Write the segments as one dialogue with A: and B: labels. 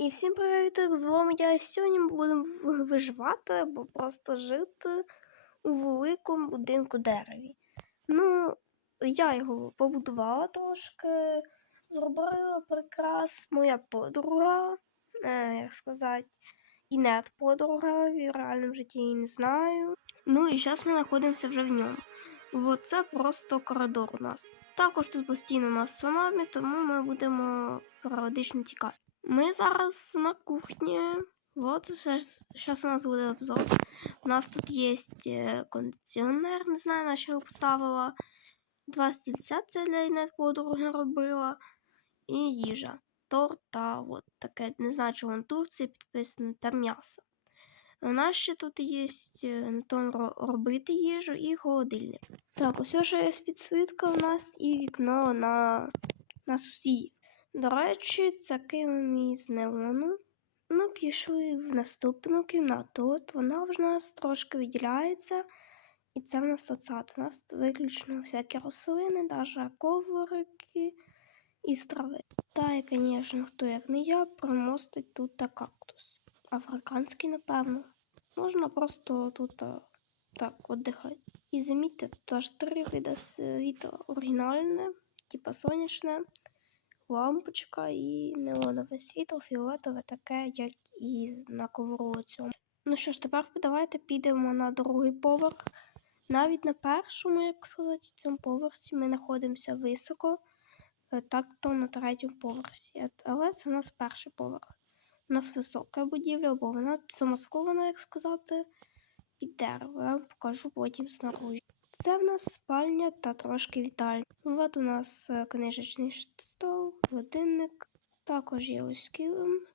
A: І всім привіт! З вами я сьогодні ми будемо виживати або просто жити у великому будинку дереві. Ну, я його побудувала трошки, зробила прикрас. Моя подруга, е, як сказати, і нет подруга, в реальному житті її не знаю. Ну і зараз ми знаходимося вже в ньому. От це просто коридор у нас. Також тут постійно у нас цунамі, тому ми будемо періодично тікати. Ми зараз на кухні. Вот, зараз у нас буде обзор. У нас тут є е, кондиціонер, не знаю, на що поставила. Два стільця це для інет подруги робила. І їжа. Торт та от таке, не знаю, чи вон Турція підписано, та м'ясо. У нас ще тут є на тому робити їжу і холодильник. Так, ось ще є підсвітка у нас і вікно на, на сусідів. До речі, це Києві з неону. Ну, пішли в наступну кімнату. От вона в нас трошки виділяється. І це в нас тут. У нас виключно всякі рослини, навіть коврики і трави. Та і, звісно, хто як не я, промостить тут та кактус. Африканський, напевно. Можна просто тут а, так віддихати. І замітьте, тут аж три види світла. Оригінальне, типа сонячне, лампочка і неонове світло, фіолетове, таке, як і на ковру. Ну що ж, тепер давайте підемо на другий поверх. Навіть на першому, як сказати, цьому поверсі ми знаходимося високо, е, так то на третьому поверсі. Е, Але це у нас перший поверх. У нас висока будівля, бо вона замаскована, як сказати, під дерево. Я вам покажу потім снаружи. Це в нас спальня та трошки вітальня. От у нас е, книжечний стол, годинник, також є ось килим.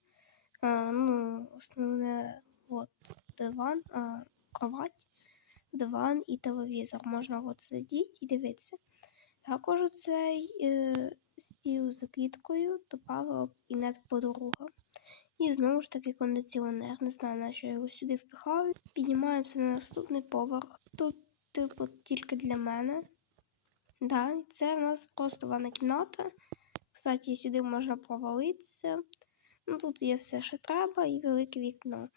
A: А, ну, основне от диван, а, кровать, диван і телевізор. Можна от сидіти і дивитися. Також у цей е, стіл з квіткою додавала і нет подруга. І знову ж таки кондиціонер. Не знаю, на що його сюди впихаю. Піднімаємося на наступний поверх. Тут типу тільки для мене. Да, це в нас просто ванна кімната. Кстати, сюди можна провалитися. Ну, тут є все, що треба, і велике вікно.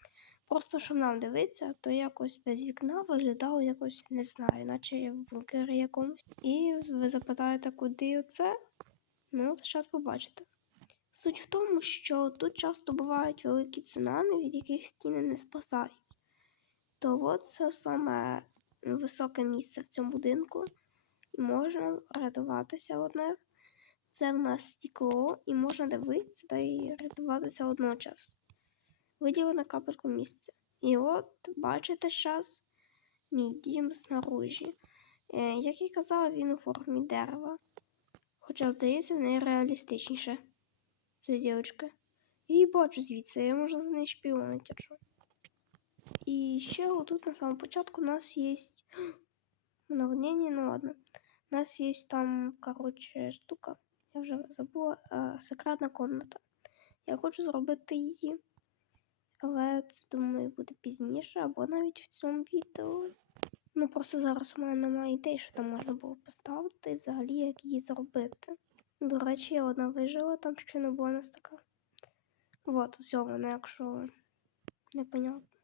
A: Просто щоб нам дивитися, то якось без вікна виглядало якось, не знаю, наче я в бункері якомусь. І ви запитаєте, куди це? Ну, зараз побачите. Суть в тому, що тут часто бувають великі цунамі, від яких стіни не спасають. То от це саме високе місце в цьому будинку. І можна рятуватися одне. Це в нас стекло, і можна дивитися та й рятуватися одночас. Виділено капельку місця. І от бачите зараз мій дім снаружі. Е, як і казала, він у формі дерева. Хоча, здається, найреалістичніше. Це дівчинка. Її бачу звідси, я можу за неї шпіонити, якщо. І ще отут на самому початку у нас є наводнення, ну ладно. У нас є там, коротше, штука. Я вже забула е, секретна комната. Я хочу зробити її. Але це, думаю, буде пізніше, або навіть в цьому відео. Ну просто зараз у мене немає ідей, що там можна було поставити і взагалі як її зробити. До речі, я одна вижила, там ще не була нас така. Вот, все, вона, якщо непонятно.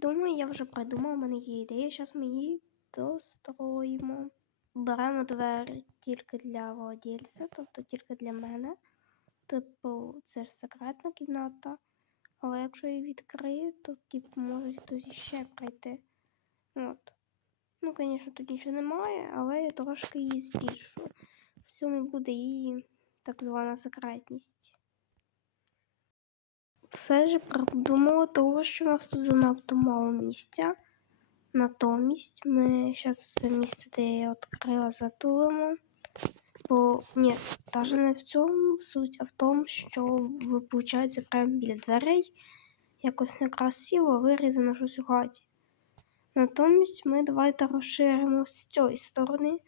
A: Думаю, я вже придумав, у мене є ідея. Зараз ми її достроїмо. Беремо двері тільки для владельця, тобто тільки для мене. Типу, це ж секретна кімната. Але якщо її відкрию, то типу може хтось ще прийти. От. Ну, звісно, тут нічого немає, але я трошки її збільшу. В цьому буде її так звана секретність. Все ж придумала того, що у нас тут занадто мало місця. Натомість ми зараз це місце, де я відкрила, затулимо. Бо ні, навіть не в цьому суть, а в тому, що ви, виходить, прямо біля дверей якось некрасиво вирізано щось у хаті. Натомість ми давайте розширимо з цієї сторони,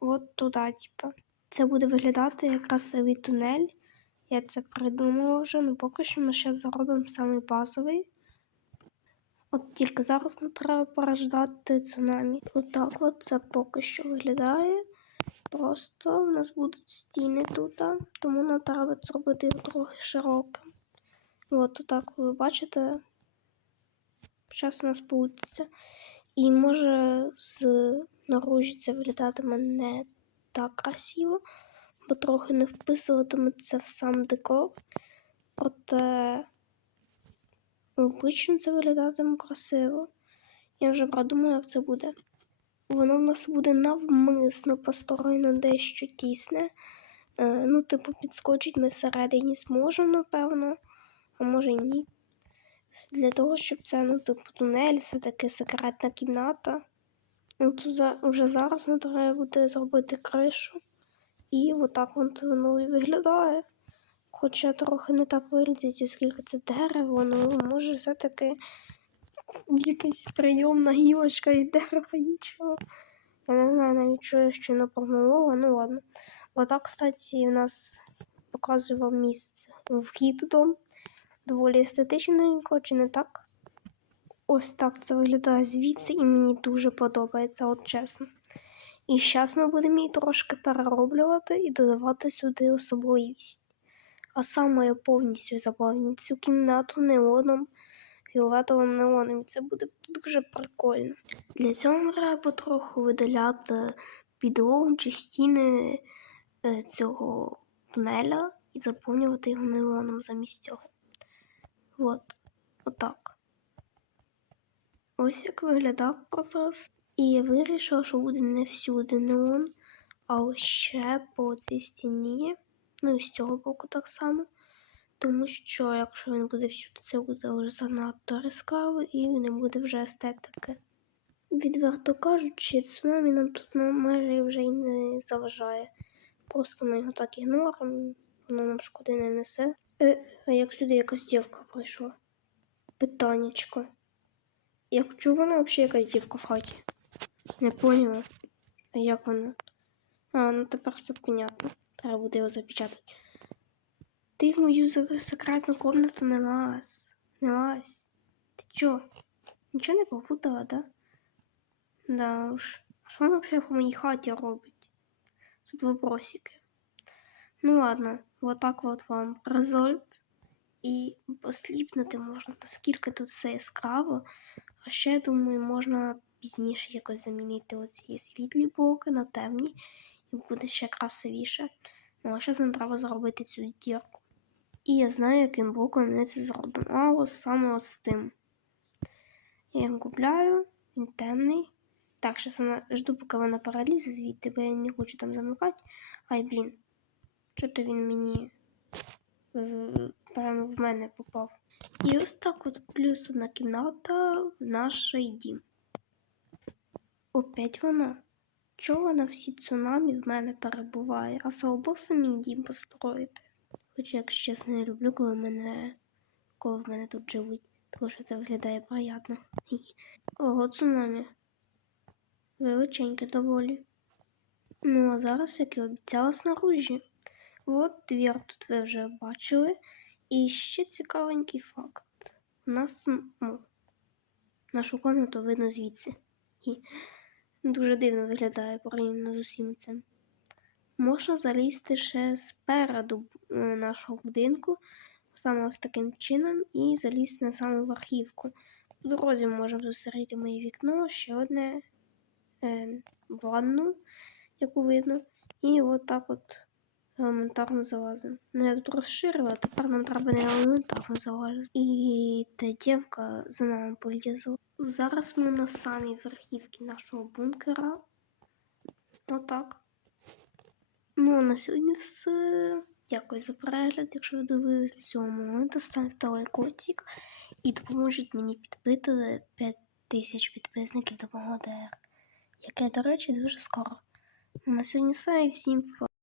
A: от туди, типу. Це буде виглядати як красивий тунель. Я це придумала вже, ну поки що ми ще зробимо самий базовий. От тільки зараз нам треба порождати цунамі. Отак от це поки що виглядає. Просто в нас будуть стіни тут, тому нам треба зробити його трохи широким. От так ви бачите. Зараз у нас получиться. І може з наружі це виглядатиме не так красиво, бо трохи не вписуватиметься в сам декор. Проте обично це виглядатиме красиво. Я вже продумала, як це буде. Воно в нас буде навмисно построєно дещо тісне. Е, ну, типу, підскочить ми всередині зможемо, напевно, а може ні. Для того, щоб це, ну, типу, тунель, все-таки секретна кімната. Ну, то вже зараз не треба буде зробити кришу. І отак воно і виглядає. Хоча трохи не так виглядить, оскільки це дерево, ну може все-таки якась прийомна гілочка із дерева іншого. Я не знаю навіть що, що напомогло, ну ладно. Отак, кстати, у нас показував місце вхід у дом. Доволі естетичненько, чи не так? Ось так це виглядає звідси, і мені дуже подобається, от чесно. І зараз ми будемо її трошки перероблювати і додавати сюди особливість. А саме я повністю заповню цю кімнату неоном, фіолетовим неоном. І це буде дуже прикольно. Для цього треба потроху видаляти підлогу чи стіни е, цього тунеля і заповнювати його неоном замість цього. От, отак. Ось як виглядав процес. І я вирішила, що буде не всюди неон, а ще по цій стіні. Ну і з цього боку так само. Тому що якщо він буде всюди, це буде вже занадто яскраво і не буде вже естетики. Відверто кажучи, цунамі нам тут ну, майже вже й не заважає. Просто ми його так ігноримо, воно нам шкоди не несе. Е, а як сюди якась дівка прийшла? Питаннячко. Я хочу вона взагалі якась дівка в хаті. Не поняла. А як вона? А, ну тепер все понятно. Треба буде його запечатати. Ти в мою секретну комнату не лазь. Не лазь. Ти чо? Нічого не попутала, да? Да уж. А що вона взагалі в моїй хаті робить? Тут вопросики. Ну ладно, вот так вот вам результат. І посліпнути можна, наскільки тут все яскраво. А ще, я думаю, можна пізніше якось замінити оці світлі блоки на темні, і буде ще красивіше. Ну, а зараз нам треба зробити цю дірку. І я знаю, яким блоком ми це зробимо. А ось саме ось тим. Я його купляю, він темний. Так, зараз вона жду, поки вона перелізе звідти, бо я не хочу там замикати. Ай, блін. Чого-то він мені прямо в мене попав. І ось так от плюс одна кімната в наш дім. Опять вона. Чого вона всі цунамі в мене перебуває, а Саобоса мій дім построїти. Хоча, якщо чесно, не люблю, коли мене коли в мене тут живуть, тому що це виглядає приємно. Хі. Ого, цунамі. Величеньке доволі. Ну, а зараз, як і обіцяла снаружі. От двір тут ви вже бачили. І ще цікавенький факт. У нас ну, нашу комнату видно звідси. Дуже дивно виглядає порівняно з усім цим. Можна залізти ще спереду е, нашого будинку, саме ось таким чином, і залізти на саму верхівку. По дорозі ми можемо зустріти моє вікно, ще одне е, ванну, яку видно. І от так от елементарно залазимо. Ну, я тут розширила, тепер нам треба не елементарно залазити. І та дівка за нами полізла. Зараз ми на самій верхівці нашого бункера. Отак. Ну, а на сьогодні все. Дякую за перегляд. Якщо ви дивились цього моменту, ставте лайкотик і допоможіть мені підбити 5000 підписників до мого ДР. Яке, до речі, дуже скоро. Ну, на сьогодні все і всім.